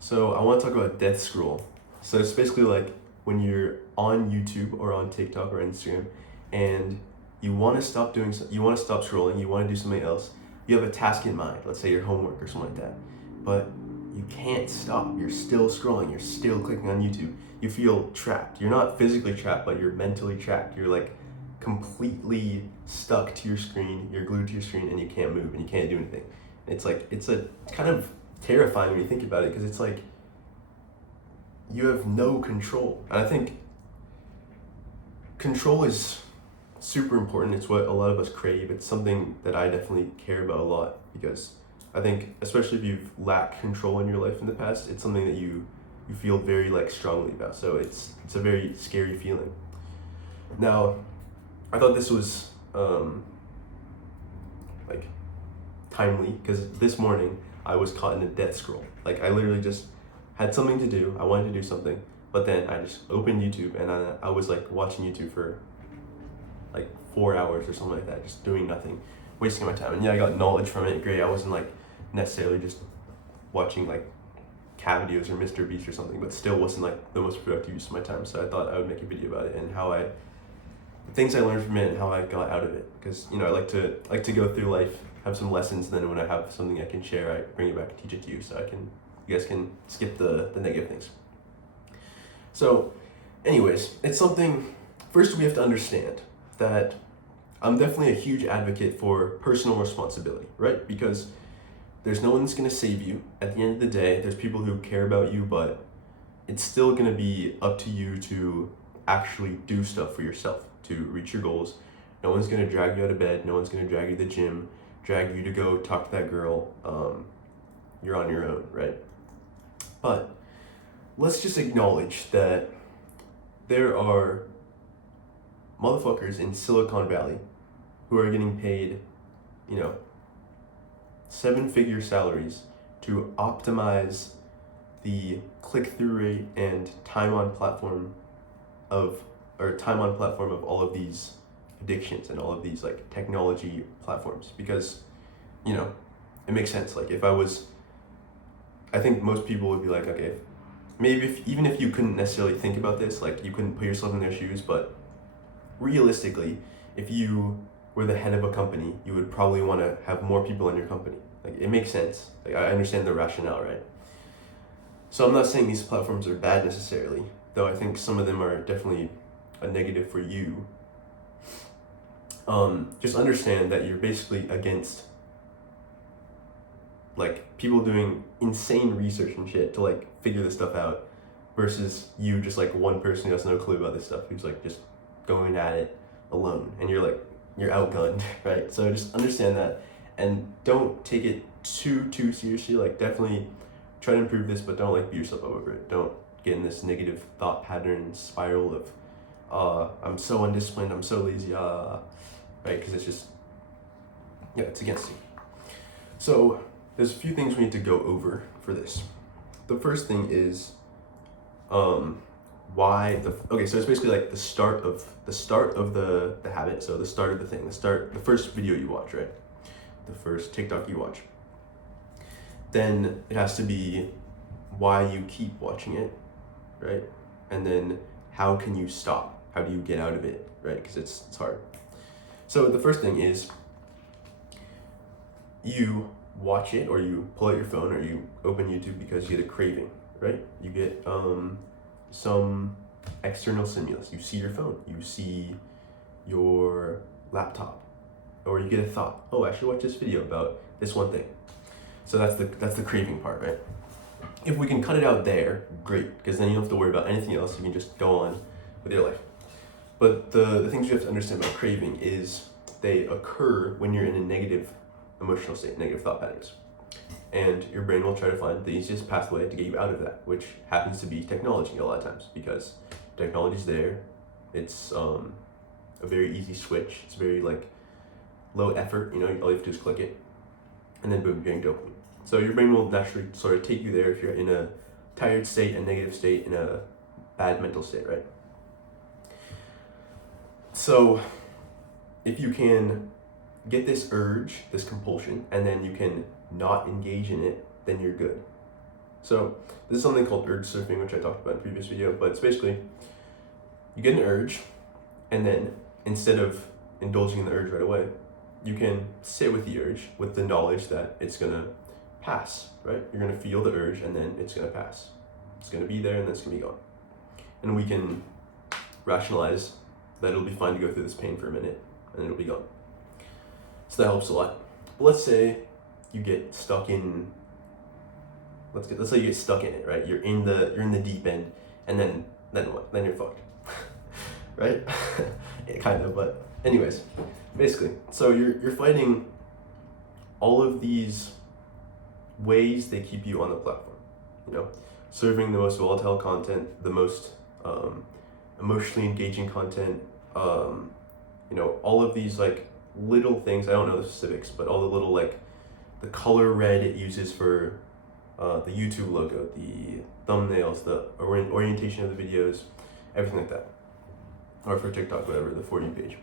So I want to talk about death scroll. So it's basically like when you're on YouTube or on TikTok or Instagram, and you want to stop doing, you want to stop scrolling, you want to do something else. You have a task in mind, let's say your homework or something like that, but you can't stop. You're still scrolling. You're still clicking on YouTube. You feel trapped. You're not physically trapped, but you're mentally trapped. You're like completely stuck to your screen. You're glued to your screen, and you can't move and you can't do anything. It's kind of terrifying when you think about it, because it's like you have no control. And I think control is super important. It's what a lot of us crave. It's something that I definitely care about a lot, because I think, especially if you've lacked control in your life in the past, it's something that you feel very like strongly about. So it's a very scary feeling. Now, I thought this was like timely, because this morning I was caught in a death scroll. Like, I literally just had something to do. I wanted to do something, but then I just opened YouTube, and I was like watching YouTube for like 4 hours or something like that, just doing nothing, wasting my time. And yeah, I got knowledge from it. Great. I wasn't like necessarily just watching like cat videos or Mr. Beast or something, but still wasn't like the most productive use of my time. So I thought I would make a video about it and the things I learned from it and how I got out of it. Because I like to go through life, have some lessons, and then when I have something I can share, I bring it back and teach it to you, so you guys can skip the negative things. So, anyways, it's something. First, we have to understand that I'm definitely a huge advocate for personal responsibility, right? Because there's no one that's going to save you. At the end of the day, there's people who care about you, but it's still going to be up to you to actually do stuff for yourself to reach your goals. No one's going to drag you out of bed. No one's going to drag you to the gym, drag you to go talk to that girl. You're on your own, right? But let's just acknowledge that there are motherfuckers in Silicon Valley who are getting paid, 7-figure salaries to optimize the click-through rate and time on platform of all of these addictions and all of these like technology platforms. Because it makes sense. Like, I think most people would be like, okay, maybe even if you couldn't necessarily think about this, like you couldn't put yourself in their shoes, but realistically, if you were the head of a company, you would probably want to have more people in your company. Like, it makes sense. Like, I understand the rationale, right? So I'm not saying these platforms are bad necessarily, though I think some of them are definitely a negative for you. Just understand that you're basically against like people doing insane research and shit to like figure this stuff out, versus you just like one person who has no clue about this stuff, who's like just going at it alone, and you're outgunned, right? So just understand that, and don't take it too seriously. Like, definitely try to improve this, but don't like beat yourself up over it. Don't get in this negative thought pattern spiral of I'm so undisciplined, I'm so lazy, right? Because it's just, yeah, it's against you. So there's a few things we need to go over for this. The first thing is okay, so it's basically like the start of the habit. So the start of the thing, the first video you watch, right? The first TikTok you watch. Then it has to be why you keep watching it, right? And then how can you stop? How do you get out of it, right? Because it's hard. So the first thing is you watch it, or you pull out your phone, or you open YouTube because you get a craving, right? You get some external stimulus. You see your phone, you see your laptop, or you get a thought, oh, I should watch this video about this one thing. So that's the craving part, right? If we can cut it out there, great, because then you don't have to worry about anything else. You can just go on with your life. But the things you have to understand about craving is they occur when you're in a negative emotional state, negative thought patterns. And your brain will try to find the easiest pathway to get you out of that, which happens to be technology a lot of times, because technology's there. It's a very easy switch. It's very like low effort. All you have to do is click it, and then boom, you're getting dopamine. So your brain will naturally sort of take you there if you're in a tired state, a negative state, in a bad mental state, right? So if you can get this urge, this compulsion, and then you can not engage in it, then you're good. So this is something called urge surfing, which I talked about in a previous video, but it's basically you get an urge, and then instead of indulging in the urge right away, you can sit with the urge with the knowledge that it's gonna pass, right? You're gonna feel the urge and then it's gonna pass. It's gonna be there and then it's gonna be gone. And we can rationalize that it'll be fine to go through this pain for a minute and it'll be gone. So that helps a lot. But let's say you get stuck in, let's say you get stuck in it, right? You're in the deep end, and then what? Then you're fucked. Right? Yeah, kind of, but anyways, basically, so you're fighting all of these ways they keep you on the platform, you know, serving the most volatile content, the most emotionally engaging content, you know, all of these like little things. I don't know the specifics, but all the little like the color red it uses for the YouTube logo, the thumbnails, the orientation of the videos, everything like that. Or for TikTok, whatever, the For You page.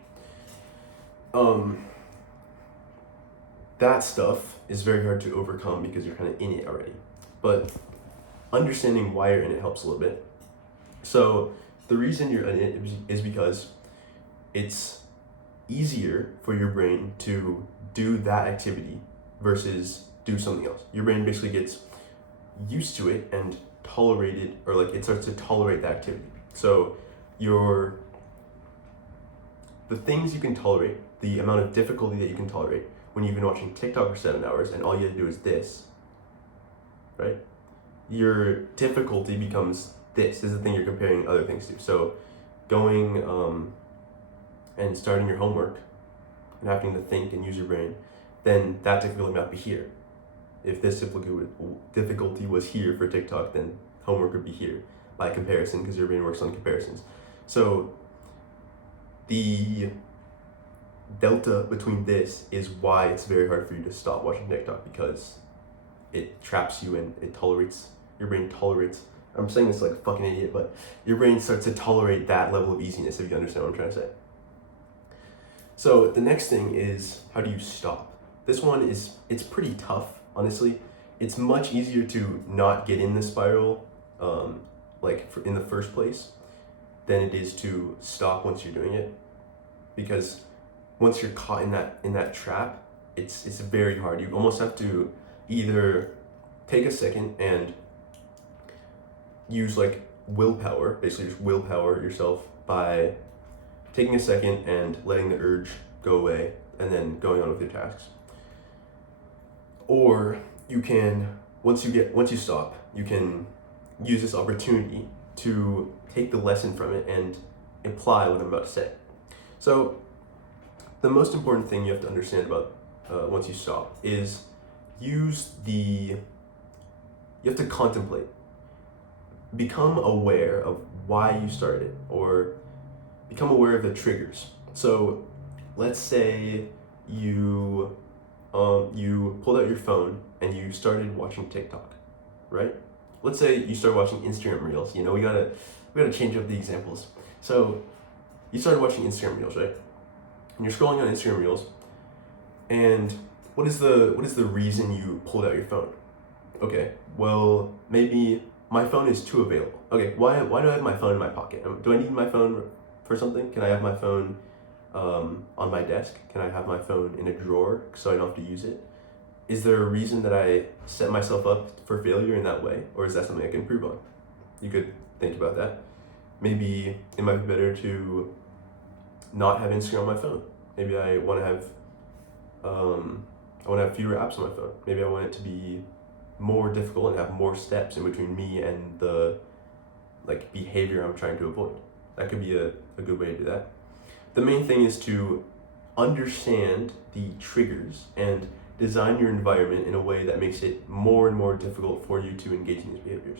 That stuff is very hard to overcome because you're kind of in it already. But understanding why you're in it helps a little bit. So the reason you're in it is because it's easier for your brain to do that activity versus do something else. Your brain basically gets used to it and tolerated, or like it starts to tolerate the activity. So the things you can tolerate, the amount of difficulty that you can tolerate when you've been watching TikTok for 7 hours and all you have to do is this, right? Your difficulty becomes this is the thing you're comparing other things to. So going and starting your homework and having to think and use your brain, then that difficulty might be here. If this difficulty was here for TikTok, then homework would be here by comparison, because your brain works on comparisons. So the delta between this is why it's very hard for you to stop watching TikTok, because it traps you and your brain tolerates, I'm saying this like a fucking idiot, but your brain starts to tolerate that level of easiness, if you understand what I'm trying to say. So the next thing is, how do you stop? This one it's pretty tough, honestly. It's much easier to not get in the spiral, in the first place, than it is to stop once you're doing it. Because once you're caught in that trap, it's very hard. You almost have to either take a second and use like willpower, basically just willpower yourself by taking a second and letting the urge go away and then going on with your tasks. Or you can, once you stop, you can use this opportunity to take the lesson from it and apply what I'm about to say. So the most important thing you have to understand about once you stop is you have to contemplate. Become aware of why you started, or become aware of the triggers. So let's say you pulled out your phone and you started watching TikTok, right? Let's say you started watching Instagram Reels. You know, we gotta change up the examples. So you started watching Instagram Reels, right? And you're scrolling on Instagram Reels, and what is the reason you pulled out your phone? Okay, well, maybe my phone is too available. Okay, why do I have my phone in my pocket? Do I need my phone for something? Can I have my phone on my desk? Can I have my phone in a drawer so I don't have to use it? Is there a reason that I set myself up for failure in that way? Or is that something I can improve on? You could think about that. Maybe it might be better to not have Instagram on my phone. Maybe I want to have fewer apps on my phone. Maybe I want it to be more difficult and have more steps in between me and the behavior I'm trying to avoid. That could be a good way to do that. The main thing is to understand the triggers and design your environment in a way that makes it more and more difficult for you to engage in these behaviors.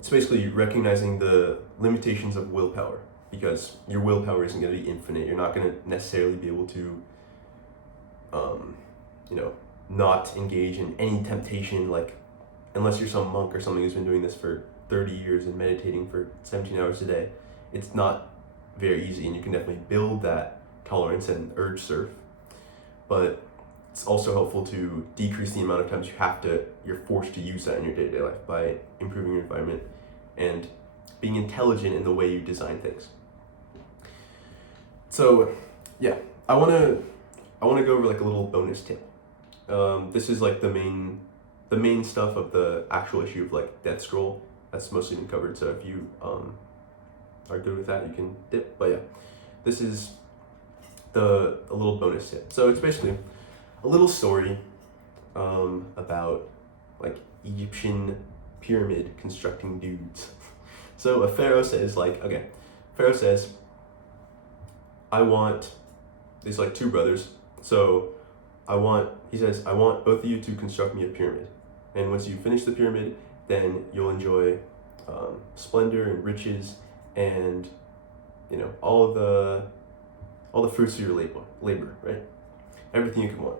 It's basically recognizing the limitations of willpower, because your willpower isn't going to be infinite. You're not going to necessarily be able to, not engage in any temptation, unless you're some monk or something who's been doing this for 30 years and meditating for 17 hours a day. It's not very easy, and you can definitely build that tolerance and urge surf. But it's also helpful to decrease the amount of times you're forced to use that in your day-to-day life by improving your environment and being intelligent in the way you design things. So yeah, I wanna go over like a little bonus tip. This is like the main stuff of the actual issue of like Death Scroll. That's mostly been covered. So if you are good with that, you can dip. But yeah, this is a little bonus tip. So it's basically a little story about like Egyptian pyramid constructing dudes. So a pharaoh says I want these like two brothers. So he says, I want both of you to construct me a pyramid. And once you finish the pyramid, then you'll enjoy splendor and riches and, you know, all the fruits of your labor, right? Everything you can want.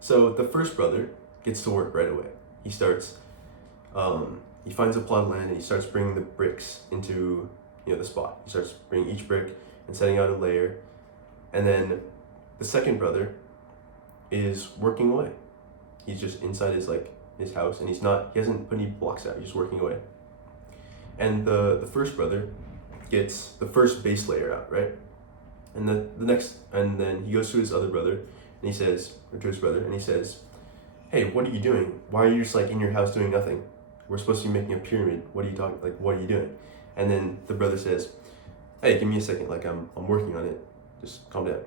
So the first brother gets to work right away. He starts, he finds a plot of land and he starts bringing the bricks into, you know, the spot. He starts bringing each brick and setting out a layer. And then the second brother is working away. He's just inside his house and he hasn't put any blocks out, he's just working away. And the first brother gets the first base layer out, right? And then he goes to his other brother and he says, hey, what are you doing? Why are you just like in your house doing nothing? We're supposed to be making a pyramid. What are you doing? And then the brother says, hey, give me a second, like I'm working on it. Just calm down.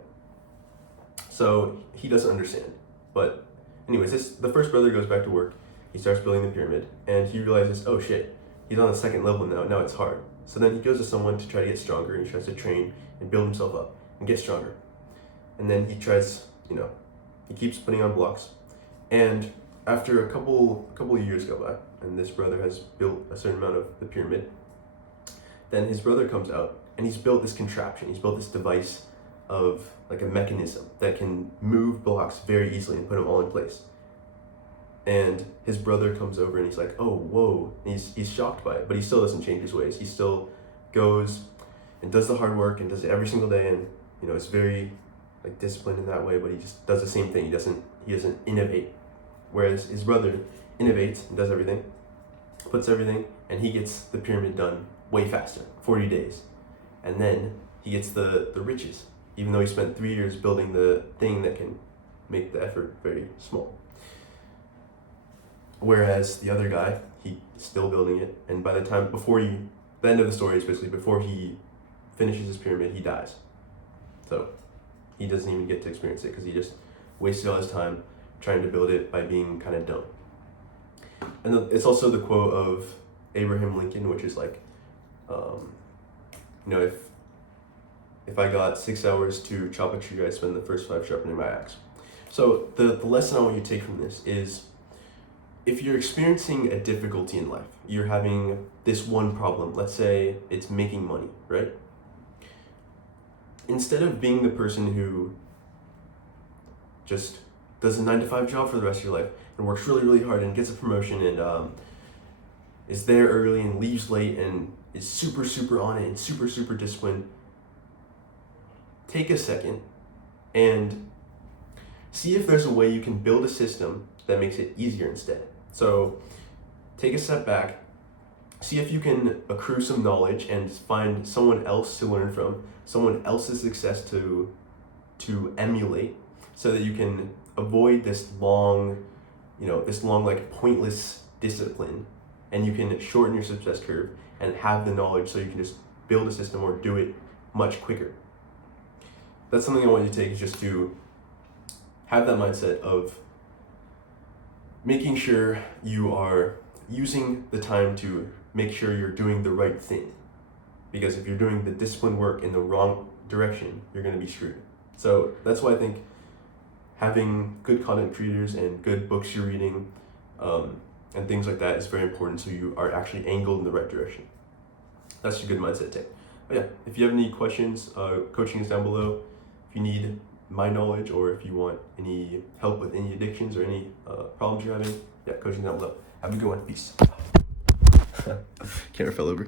So he doesn't understand. But anyways, the first brother goes back to work. He starts building the pyramid and he realizes, oh shit, he's on the second level now. Now it's hard. So then he goes to someone to try to get stronger and he tries to train and build himself up and get stronger. And then he tries, you know, he keeps putting on blocks. And after a couple of years go by and this brother has built a certain amount of the pyramid, then his brother comes out and he's built this contraption. He's built this device of like a mechanism that can move blocks very easily and put them all in place. And his brother comes over and he's like, oh, whoa. And he's shocked by it, but he still doesn't change his ways. He still goes and does the hard work and does it every single day. And, you know, it's very like disciplined in that way, but he just does the same thing. He doesn't innovate. Whereas his brother innovates and does everything, puts everything, and he gets the pyramid done way faster, 40 days. And then he gets the riches, even though he spent 3 years building the thing that can make the effort very small. Whereas the other guy, he's still building it, and by the end of the story is basically before he finishes his pyramid, he dies. So he doesn't even get to experience it because he just wasted all his time trying to build it by being kind of dumb. And it's also the quote of Abraham Lincoln, which is like, you know, if I got 6 hours to chop a tree, I'd spend the first 5 sharpening my axe. So the lesson I want you to take from this is, if you're experiencing a difficulty in life, you're having this one problem, let's say it's making money, right? Instead of being the person who just does a 9-to-5 job for the rest of your life and works really, really hard and gets a promotion and is there early and leaves late and is super, super on it and super, super disciplined, take a second and see if there's a way you can build a system that makes it easier instead. So take a step back, see if you can accrue some knowledge and find someone else to learn from, someone else's success to emulate, so that you can avoid this long like pointless discipline, and you can shorten your success curve and have the knowledge so you can just build a system or do it much quicker. That's something I want you to take, is just to have that mindset of making sure you are using the time to make sure you're doing the right thing. Because if you're doing the disciplined work in the wrong direction, you're going to be screwed. So that's why I think having good content creators and good books you're reading and things like that is very important, so you are actually angled in the right direction. That's a good mindset to take. But yeah, if you have any questions, coaching is down below. If you need my knowledge, or if you want any help with any addictions or any problems you're having, yeah, coaching down below. Have a good one. Peace. Camera fell over.